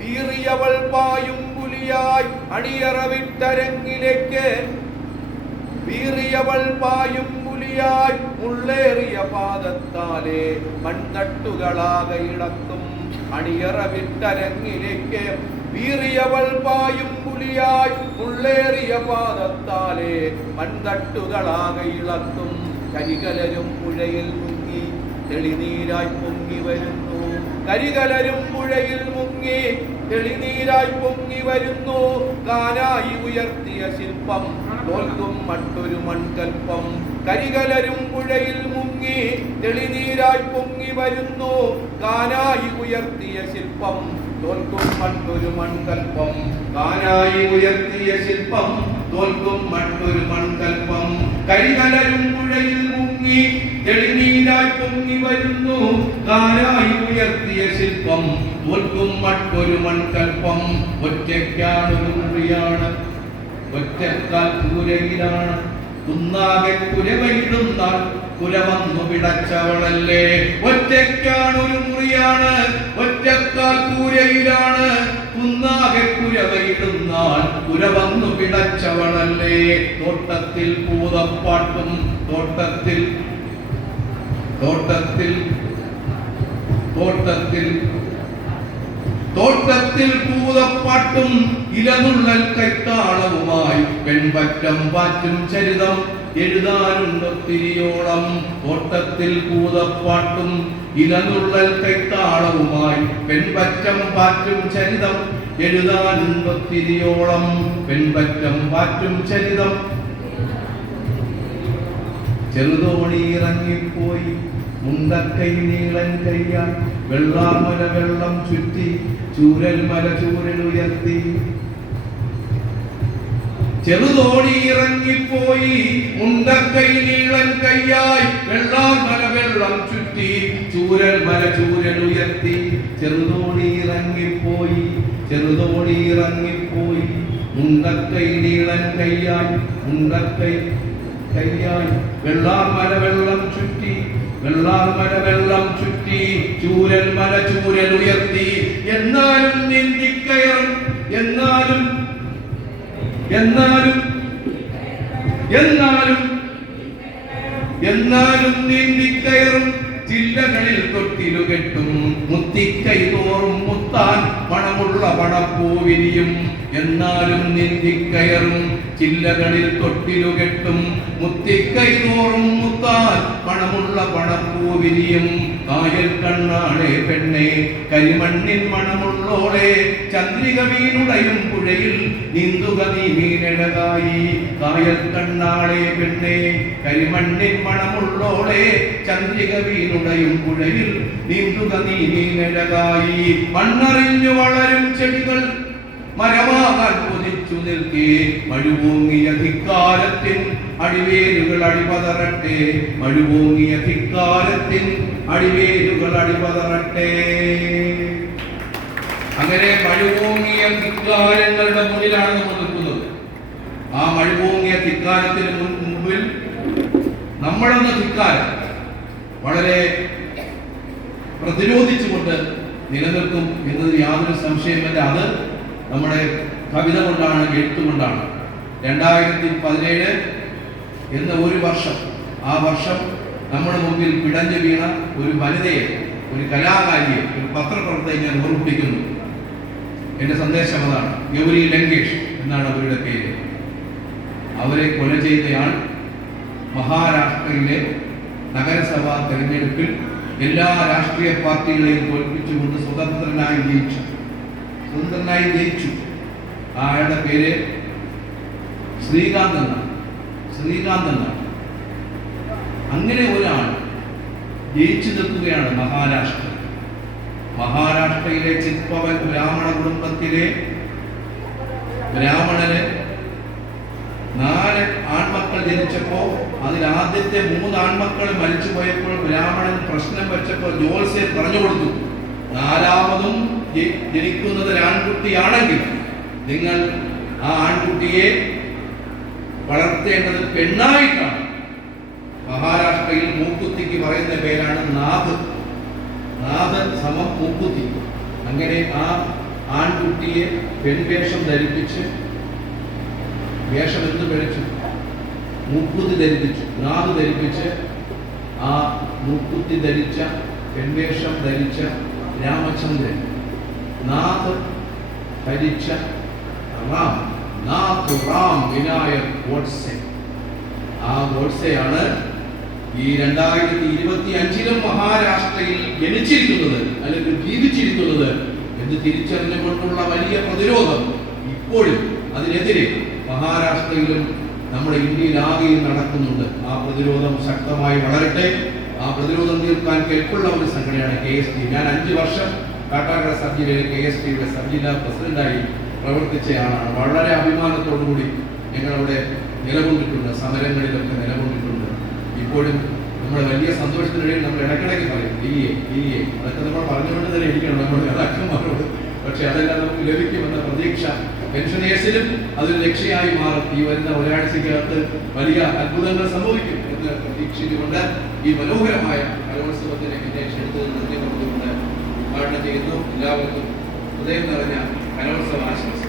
വീറിയവൾ പായും പുലിയായി. അണിയറ വിട്ടരങ്ങിലേക്ക് വീറിയവൾ പായും പുലിയായി. മുള്ളേറിയ പാദത്താലെ മൺതട്ടുകളാകെ ഇളക്കും. അണിയറ വിട്ടരങ്ങിലേക്ക് വീറിയവൾ പായും പുലിയായി. മുള്ളേറിയ പാദത്താലെ മൺതട്ടുകളാകെ ഇളക്കും. കരികലരും പുഴയിൽ മുങ്ങി തെളിനീരായി പൊങ്ങി വരുന്നു. കരികലരും പുഴയിൽ മുങ്ങി തെളിനീരായി പൊങ്ങി വരുന്നു. കാനായി ഉയർത്തിയ ശില്പം തോൽക്കും മറ്റൊരു മൺകൽപ്പം. കരികലരും പുഴയിൽ മുങ്ങി തെളിനീരായി പൊങ്ങി വരുന്നു. കാനായി ഉയർത്തിയ ശില്പം തോൽക്കും മറ്റൊരു മൺകൽപ്പം. കാനായി ഉയർത്തിയ ശില്പം തോൽക്കും മറ്റൊരു മൺകൽപ്പം. കരികലരും പുഴയിൽ മുങ്ങി തെളിനീരായി പൊങ്ങി വരുന്നു. കാനായി ഉയർത്തിയ ശില്പം തോൽക്കും മറ്റൊരു മൺകൽപ്പം. ഒറ്റയ്ക്കാണൊരു മുറിയാണ് ഒറ്റക്കാൽ കൂരയിലാണ്. കുന്നാകെ കുരവയിടുന്നാൾ കുരവന്നു പിടച്ചവളല്ലേ. ഒറ്റയ്ക്കാണൊരു മുറിയാണ് ഒറ്റക്കാൽ കൂരയിലാണ്. കുന്നാകെ കുരവയിടുന്നാൾ കുരവന്നു പിടച്ചവളല്ലേ. തോട്ടത്തിൽ പൂതപ്പാട്ടും തോട്ടത്തിൽ തോട്ടത്തിൽ തോട്ടത്തിൽ തോട്ടത്തിൽ പൂതപ്പാട്ടും ഇലനുള്ളൽ കൈത്താളവുമായി പെൺപറ്റം പാറ്റും ചരിതം എഴുതാനുണ്ടൊത്തിരിയോളം. തോട്ടത്തിൽ പൂതപ്പാട്ടും ഇലനുള്ളൽ കൈത്താളവുമായി പെൺപറ്റം പാറ്റും ചരിതം എഴുതാനുണ്ടൊത്തിരിയോളം. പെൺപറ്റം പാറ്റും ചരിതം. ചെറുതോണി ഇറങ്ങിപ്പോയി മുണ്ടക്കൈ നീളൻ കയ്യാൽ വെള്ളാമല വെള്ളം ചുറ്റി ചൂരൽ മല ചൂരലുയർത്തി. ചെറുതോണി ഇറങ്ങിപ്പോയി മുണ്ടക്കൈ നീളൻ കയ്യായി വെള്ളാമല വെള്ളം ചുറ്റി ചൂരൽ മല ചൂരലുയർത്തി. ചെറുതോണി ഇറങ്ങിപ്പോയി ചെറുതോണി ഇറങ്ങിപ്പോയി മുണ്ടക്കൈ നീളൻ കയ്യായി മുണ്ടക്കൈ കയ്യായി വെള്ളാമല വെള്ളം ചുറ്റി വെള്ളാമല വെള്ളം ചുറ്റി ചൂരൽ മല ചൂരലുയർത്തി. എന്നാലും നീന്തിക്കയറും എന്നാലും എന്നാലും എന്നാലും എന്നാലും നീന്തിക്കയറും ചില്ലകളിൽ തൊട്ടിലുകെട്ടും. മുത്തിക്കൈ തോറും മുത്താൻ പണമുള്ള പണപ്പൂവിരിയും. എന്നാലും നീന്തിക്കയറും ചില്ലകളിൽ തൊട്ടിലുകെട്ടും. മുത്തിക്കൈ തോറും മുത്താൻ പണമുള്ള പണപ്പൂവിരിയും. കായൽ കണ്ണാളെ പെണ്ണെ കരിമണ്ണിൻ മണമുള്ളോളെ ചന്ദ്രിക വീണുടയും പുഴയിൽ നീന്തുക നീ മീനഴകായി. കായൽ കണ്ണാളെ പെണ്ണെ കരിമണ്ണിൻ മണമുള്ളോളെ ചന്ദ്രിക വീണുടയും പുഴയിൽ നീന്തുക നീ മീനഴകായി. മണ്ണറിഞ്ഞു വളരും ചെടികൾ മരമാകാൻ കൊതിച്ചു നിൽക്കേ മഴുവോങ്ങിയ ധിക്കാരത്തിൻ അടിവേരുകൾ അടിപതറട്ടെ. മഴുവോങ്ങിയ ധിക്കാരത്തിൻ അടിവേരുകൾ അടിപതറട്ടെ. അങ്ങനെ മഴുവോങ്ങിയ ധിക്കാരങ്ങളുടെ മുന്നിലാണ് നമ്മൾ നിൽക്കുന്നത്. ആ മഴുവോങ്ങിയ ധിക്കാരത്തിന് മുൻപിൽ നമ്മളെന്ന ധിക്കാരം വളരെ പ്രതിരോധിച്ചുകൊണ്ട് നിലനിൽക്കും എന്നതിൽ യാതൊരു സംശയമില്ല. അത് നമ്മുടെ കവിത കൊണ്ടാണ് എഴുത്തുകൊണ്ടാണ്. 2017 എന്ന ഒരു വർഷം, ആ വർഷം നമ്മുടെ മുമ്പിൽ പിടഞ്ഞു വീണ ഒരു വനിതയെ, ഒരു കലാകാരിയെ, ഒരു പത്രപ്രവർത്തകയെ ഞാൻ ഓർമ്മിപ്പിക്കുന്നു. എൻ്റെ സന്ദേശം അതാണ്. ഗൗരി ലങ്കേഷ് എന്നാണ് അവരുടെ പേര്. അവരെ കൊല ചെയ്തയാൾ മഹാരാഷ്ട്രയിലെ നഗരസഭാ തെരഞ്ഞെടുപ്പിൽ എല്ലാ രാഷ്ട്രീയ പാർട്ടികളെയും തോൽപ്പിച്ചുകൊണ്ട് സ്വതന്ത്രനായി ജയിച്ചു. അയാളുടെ പേര് ശ്രീകാന്ത് എന്നാണ്. അങ്ങനെ ഒരാൾ ജയിച്ചു നിൽക്കുകയാണ് മഹാരാഷ്ട്രയിലെ ചിത്പവൻ ബ്രാഹ്മണ കുടുംബത്തിലെ ബ്രാഹ്മണന് 4 ആൺമക്കൾ ജനിച്ചപ്പോ അതിൽ ആദ്യത്തെ 3 ആൺമക്കൾ മരിച്ചു പോയപ്പോൾ ബ്രാഹ്മണൻ പ്രശ്നം വെച്ചപ്പോൾ ജോത്സ്യൻ പറഞ്ഞു കൊടുത്തു, 4ാമതും ജനിക്കുന്നത് ഒരു ആൺകുട്ടിയാണെങ്കിൽ നിങ്ങൾ ആ ആൺകുട്ടിയെ വളർത്തേണ്ടത് പെണ്ണായിട്ടാണ്. മഹാരാഷ്ട്രയിൽ മൂക്കുത്തിക്ക് പറയുന്ന പേരാണ് നാഥ് സമം മൂക്കുത്തി. അങ്ങനെ ആ ആൺകുട്ടിയെ പെൺവേഷം ധരിപ്പിച്ച്, വേഷം എന്ത് കഴിച്ചു, മൂക്കുത്തി ധരിപ്പിച്ചു, നാഥ് ധരിപ്പിച്ച് ആ മൂക്കുത്തി ധരിച്ച പെൺവേഷം ധരിച്ച രാമചന്ദ്രൻ, നാഥ് ധരിച്ച റാം വിനായക് ഗോഡ്സെ. ആ ഗോഡ്സെയാണ് ഈ 2025 മഹാരാഷ്ട്രയിൽ ജനിച്ചിരിക്കുന്നത് അല്ലെങ്കിൽ ജീവിച്ചിരിക്കുന്നത് എന്ന് തിരിച്ചറിഞ്ഞുകൊണ്ടുള്ള വലിയ പ്രതിരോധം ഇപ്പോഴും അതിനെതിരെ മഹാരാഷ്ട്രയിലും നമ്മുടെ ഇന്ത്യയിലാകെയും നടക്കുന്നുണ്ട്. ആ പ്രതിരോധം ശക്തമായി വളരട്ടെ. ആ പ്രതിരോധം തീർക്കാൻ കെൽപ്പുള്ള ഒരു സംഘടനയാണ് KST. ഞാൻ 5 വർഷം കാട്ടാക്കട സബ് ജില്ലയിലെ KSTയുടെ സബ് ജില്ലാ പ്രസിഡന്റായി പ്രവർത്തിച്ച ആളാണ്. വളരെ അഭിമാനത്തോടു കൂടി ഞങ്ങളവിടെ നിലകൊണ്ടിട്ടുണ്ട്, സമരങ്ങളിലൊക്കെ നിലകൊണ്ടിട്ടുണ്ട്. ഇപ്പോഴും നമ്മുടെ വലിയ സന്തോഷത്തിനിടയിൽ നമ്മൾ ഇടയ്ക്കിടയ്ക്ക് പറയും DA അതൊക്കെ നമ്മൾ പറഞ്ഞുകൊണ്ട് തന്നെ ഇരിക്കണം നമ്മുടെ നേതാക്കന്മാരോട്. പക്ഷെ അതെല്ലാം നമുക്ക് ലഭിക്കുമെന്ന പ്രതീക്ഷ പെൻഷനേഴ്സിലും അതൊരു രക്ഷയായി മാറും. ഈ വരുന്ന ഒരാഴ്ചക്കകത്ത് വലിയ അത്ഭുതങ്ങൾ സംഭവിക്കും എന്ന് പ്രതീക്ഷിച്ചുകൊണ്ട് ഈ മനോഹരമായ കലോത്സവത്തിന് എന്നെ ക്ഷണിച്ചത് നന്ദി പറഞ്ഞുകൊണ്ട് ഉദ്ഘാടനം ചെയ്യുന്നു. എല്ലാവർക്കും ഹൃദയം നിറഞ്ഞ കലോത്സവ ആശംസ.